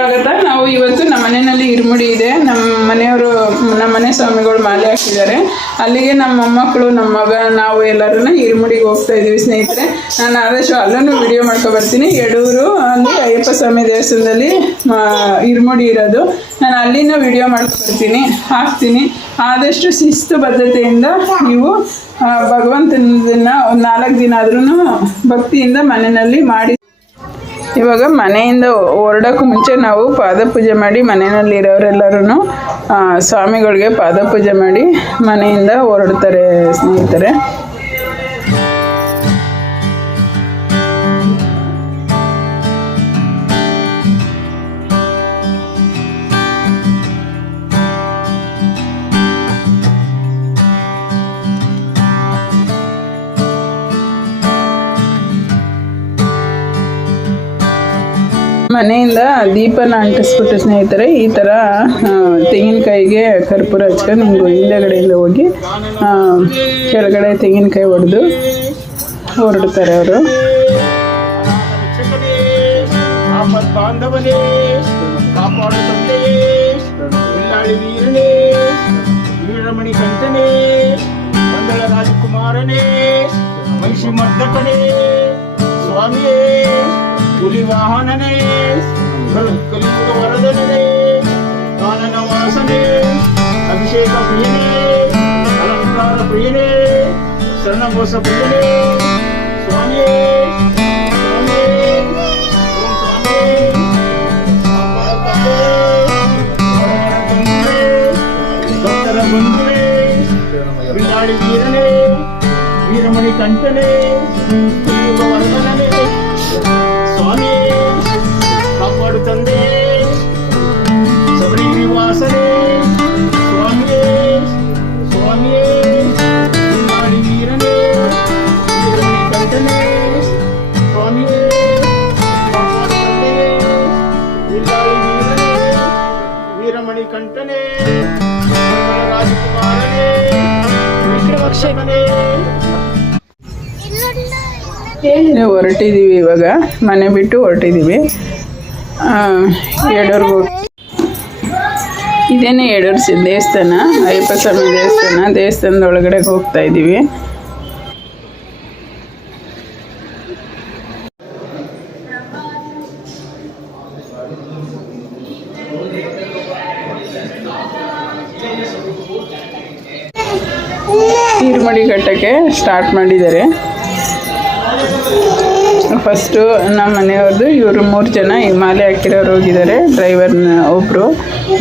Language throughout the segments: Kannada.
ಸ್ವಾಗತ. ನಾವು ಇವತ್ತು ನಮ್ಮ ಮನೆಯಲ್ಲಿ ಇರುಮುಡಿ ಇದೆ. ನಮ್ಮ ಮನೆ ಸ್ವಾಮಿಗಳು ಮಾಲೆ ಹಾಕಿದ್ದಾರೆ. ಅಲ್ಲಿಗೆ ನಮ್ಮ ಮೊಮ್ಮಕ್ಕಳು, ನಮ್ಮ ಮಗ, ನಾವು ಎಲ್ಲರೂ ಇರುಮುಡಿಗೆ ಹೋಗ್ತಾ ಇದೀವಿ ಸ್ನೇಹಿತರೆ. ನಾನು ಆದಷ್ಟು ಅಲ್ಲೂ ವಿಡಿಯೋ ಮಾಡ್ಕೊ ಬರ್ತೀನಿ. ಯಡೂರು ಅಂದರೆ ಅಯ್ಯಪ್ಪ ಸ್ವಾಮಿ ದೇವಸ್ಥಾನದಲ್ಲಿ ಇರುಮುಡಿ ಇರೋದು. ನಾನು ಅಲ್ಲಿನ ವಿಡಿಯೋ ಮಾಡ್ಕೊಬರ್ತೀನಿ, ಹಾಕ್ತೀನಿ. ಆದಷ್ಟು ಶಿಸ್ತು ಬದ್ಧತೆಯಿಂದ ನೀವು ಭಗವಂತನನ್ನ ಒಂದು 4 ದಿನ ಆದ್ರೂ ಭಕ್ತಿಯಿಂದ ಮನೆಯಲ್ಲಿ ಮಾಡಿ. ಇವಾಗ ಮನೆಯಿಂದ ಹೊರಡೋಕ್ಕೂ ಮುಂಚೆ ನಾವು ಪಾದಪೂಜೆ ಮಾಡಿ, ಮನೆಯಲ್ಲಿ ಇರೋರೆಲ್ಲರೂ ಸ್ವಾಮಿಗಳಿಗೆ ಪಾದಪೂಜೆ ಮಾಡಿ ಮನೆಯಿಂದ ಹೊರಡ್ತಾರೆ ಸ್ನೇಹಿತರೆ. ಮನೆಯಿಂದ ದೀಪನ ಅಂಟಿಸ್ಬಿಟ್ಟು ಸ್ನೇಹಿತರೆ, ಈ ಥರ ತೆಂಗಿನಕಾಯಿಗೆ ಕರ್ಪೂರ ಹಚ್ಕೊಂಡು ಹಿಂಗೆ ಹಿಂದೆಗಡೆಯಿಂದ ಹೋಗಿ ಕೆಳಗಡೆ ತೆಂಗಿನಕಾಯಿ ಹೊಡೆದು ಹೊರಡ್ತಾರೆ ಅವರು. ರಾಜಕುಮಾರನೇ, ಮಹಿಷಿ ಮರ್ದಕನೇ, ಸ್ವಾಮಿಯೇ, ಹುಲಿ ವಾಹನನೇ, ಕಲಿಯುಗ ವರದನೇ, ಕಾನನ ವಾಸನೆ, ಅಭಿಷೇಕ ಪ್ರಿಯನೇ, ಅಲಂಕಾರ ಪ್ರಿಯನೇ, ಶರಣಬೋಸ ಪ್ರಿಯನೇ, ಸ್ವಾಮಿಯೇ, ಸ್ವಾಮಿಯೇ, ಓಂ ಸ್ವಾಮಿಯೇ, ಭಕ್ತರ ಬಂಧುವೇ, ಬಿಲ್ಲಾಡಿ ವೀರನೇ, ವೀರಮಣಿ ಕಂಠನೇ, ಕಲಿಯುಗ ವರದನೇ, ಸ್ವಾಮಿಯೇ, ಕಾಪಾಡು ತಂದೆ, ಶಬರಿ ನಿವಾಸನೇ, ಸ್ವಾಮಿಯೇ, ಸ್ವಾಮಿಯೇ, ಬಿಲ್ಲಾಡಿ ವೀರನೇ, ವೀರಮಣಿ ಕಂಠನೇ, ಸ್ವಾಮಿಯೇ, ಕಾಪಾಡು ತಂದೆ, ಬಿಲ್ಲಾಡಿ ವೀರನೇ, ವೀರಮಣಿ ಕಂಠನೇ, ರಾಜಕುಮಾರನೇ, ವಿಕ್ರಮಕ್ಷಕನೇ. ಹೊರಟಿದ್ದೀವಿ, ಇವಾಗ ಮನೆ ಬಿಟ್ಟು ಹೊರಟಿದ್ದೀವಿ. ಯಡೂರ್ಗೆ ಇದೇನೇ ಯಡೂರು ದೇವಸ್ಥಾನ, ಅಯ್ಯಪ್ಪ ಸ್ವಾಮಿ ದೇವಸ್ಥಾನದ ಒಳಗಡೆ ಹೋಗ್ತಾ ಇದ್ದೀವಿ. ಇರುಮುಡಿ ಕಟ್ಟಕ್ಕೆ ಸ್ಟಾರ್ಟ್ ಮಾಡಿದ್ದಾರೆ. ಫಸ್ಟು ನಮ್ಮ ಮನೆಯವ್ರದ್ದು ಇವರು 3 ಜನ ಈ ಮಾಲೆ ಹಾಕಿರೋರು ಹೋಗಿದ್ದಾರೆ. ಡ್ರೈವರ್ನ ಒಬ್ಬರು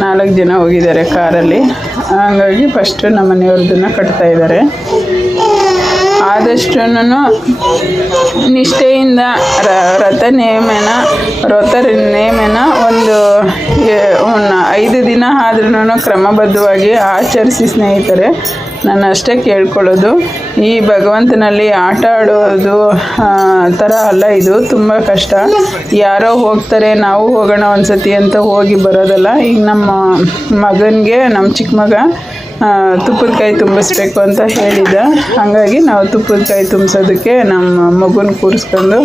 4 ಜನ ಹೋಗಿದ್ದಾರೆ ಕಾರಲ್ಲಿ. ಹಾಗಾಗಿ ಫಸ್ಟು ನಮ್ಮ ಮನೆಯವ್ರದ್ದನ್ನು ಕಟ್ತಾ ಇದ್ದಾರೆ. ಆದಷ್ಟು ನಿಷ್ಠೆಯಿಂದ ವ್ರತ ನೇಮನ ಒಂದು 5 ದಿನ ಆದ್ರೂ ಕ್ರಮಬದ್ಧವಾಗಿ ಆಚರಿಸಿ ಸ್ನೇಹಿತರೆ. ನಾನು ಅಷ್ಟೇ ಕೇಳ್ಕೊಳ್ಳೋದು. ಈ ಭಗವಂತನಲ್ಲಿ ಆಟ ಆಡೋದು ಥರ ಅಲ್ಲ, ಇದು ತುಂಬ ಕಷ್ಟ. ಯಾರೋ ಹೋಗ್ತಾರೆ, ನಾವು ಹೋಗೋಣ ಒಂದ್ಸತಿ ಅಂತ ಹೋಗಿ ಬರೋದಲ್ಲ. ಈಗ ನಮ್ಮ ಮಗನಿಗೆ, ನಮ್ಮ ಚಿಕ್ಕ ಮಗ ತುಪ್ಪದ ಕಾಯಿ ತುಂಬಿಸ್ಬೇಕು ಅಂತ ಹೇಳಿದ್ದ. ಹಾಗಾಗಿ ನಾವು ತುಪ್ಪದ ಕಾಯಿ ತುಂಬಿಸೋದಕ್ಕೆ ನಮ್ಮ ಮಗುನ ಕೂರಿಸ್ಕೊಂಡು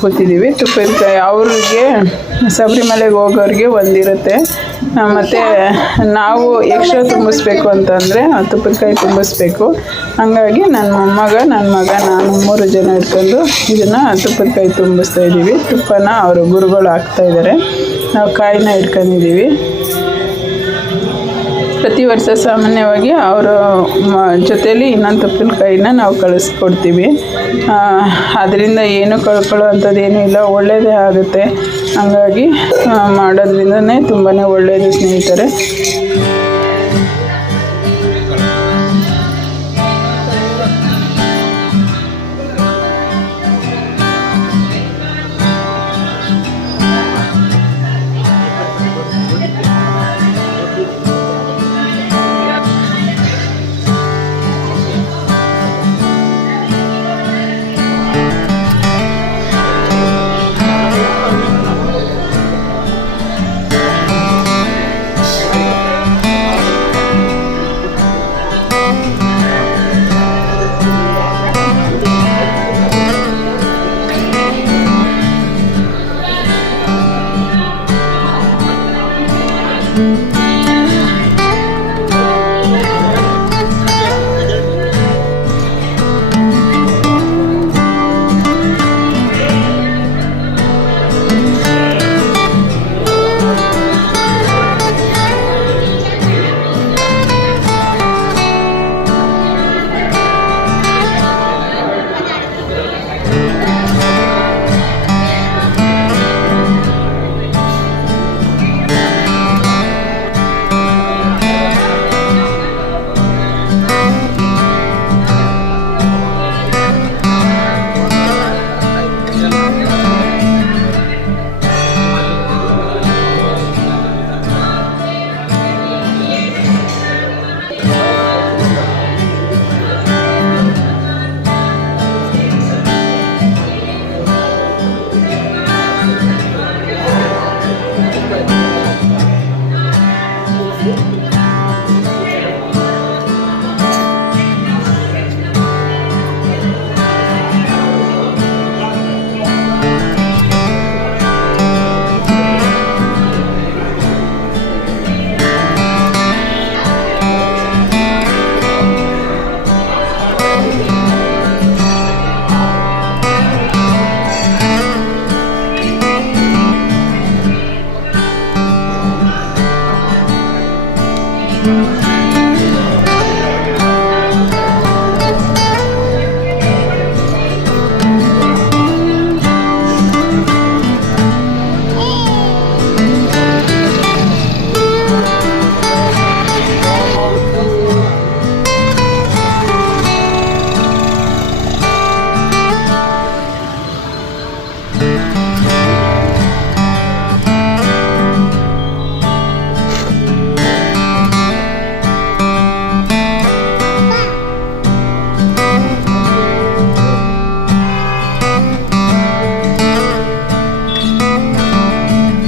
ಕೂತಿದ್ದೀವಿ. ತುಪ್ಪದ ಕಾಯಿ ಅವ್ರಿಗೆ ಶಬರಿಮಲೆಗೆ ಹೋಗೋರಿಗೆ ಒಂದಿರುತ್ತೆ, ಮತ್ತು ನಾವು ಎಕ್ಸ್ಟ್ರಾ ತುಂಬಿಸ್ಬೇಕು ಅಂತಂದರೆ ತುಪ್ಪದ ಕಾಯಿ ತುಂಬಿಸ್ಬೇಕು. ಹಾಗಾಗಿ ನನ್ನ ಮೊಮ್ಮಗ, ನನ್ನ ಮಗ, ನಾನು 3 ಜನ ಇಟ್ಕೊಂಡು ಇದನ್ನು ತುಪ್ಪದ ಕಾಯಿ ತುಂಬಿಸ್ತಾ ಇದ್ದೀವಿ. ತುಪ್ಪನ ಅವರು ಗುರುಗಳು ಹಾಕ್ತಾಯಿದ್ದಾರೆ, ನಾವು ಕಾಯಿನ ಇಟ್ಕೊಂಡಿದ್ದೀವಿ. ಪ್ರತಿ ವರ್ಷ ಸಾಮಾನ್ಯವಾಗಿ ಅವರ ಜೊತೆಯಲ್ಲಿ ಇನ್ನೊಂದು ತುಪ್ಪದ ಕಾಯಿನ ನಾವು ಕಳಿಸ್ಕೊಡ್ತೀವಿ. ಅದರಿಂದ ಏನು ಕಳ್ಕೊಳ್ಳೋ ಅಂಥದ್ದೇನೂ ಇಲ್ಲ, ಒಳ್ಳೆಯದೇ ಆಗುತ್ತೆ. ಹಾಗಾಗಿ ಮಾಡೋದ್ರಿಂದನೇ ತುಂಬಾ ಒಳ್ಳೆಯದು ಸ್ನೇಹಿತರೆ.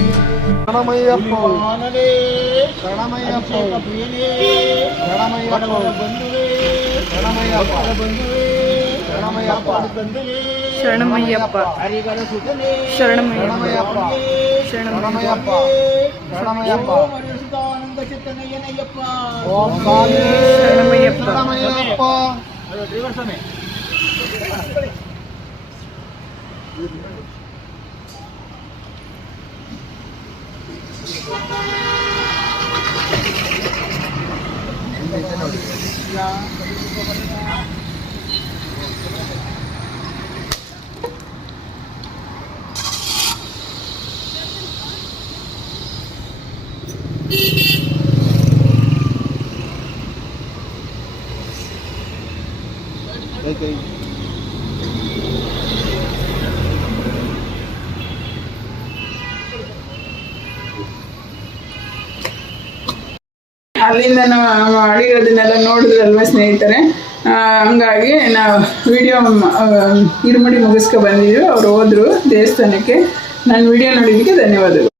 ಶರಣಮಯ್ಯಪ್ಪ ಶರಣಮಯ್ಯಪ್ಪ ಶರಣಮಯ್ಯಪ್ಪ ಬಂಧುವೇ ಶರಣಮಯ್ಯಪ್ಪ ಬಂಧುವೇ ಶರಣಮಯ್ಯಪ್ಪ ಬಂಧುವೇ ಶರಣಮಯ್ಯಪ್ಪ ಹರಿಗರ ಸುತನೇ ಶರಣಮಯ್ಯಪ್ಪ ಶರಣಮಯ್ಯಪ್ಪ ಶರಣಮಯ್ಯಪ್ಪ ಸುತಾನಂದ ಚಿತ್ತನಯ್ಯನಯ್ಯಪ್ಪ ಓಂ ಕಾಲೇ ಶರಣಮಯ್ಯಪ್ಪ ಶರಣಮಯ್ಯಪ್ಪ ಡ್ರೈವರ್ ಸ್ವಾಮಿ ಅಲ್ಲಿಂದ ನಾವು ಮಾಡಿರೋದನ್ನೆಲ್ಲ ನೋಡಿದ್ರಲ್ವ ಸ್ನೇಹಿತರೆ. ಹಂಗಾಗಿ ನಾವು ವಿಡಿಯೋ ಇರುಮುಡಿ ಮುಗಿಸ್ಕೊ ಬಂದಿದ್ದೀವಿ. ಅವ್ರು ಹೋದರು ದೇವಸ್ಥಾನಕ್ಕೆ. ನಾನು ವಿಡಿಯೋ ನೋಡಿದ್ದಕ್ಕೆ ಧನ್ಯವಾದಗಳು.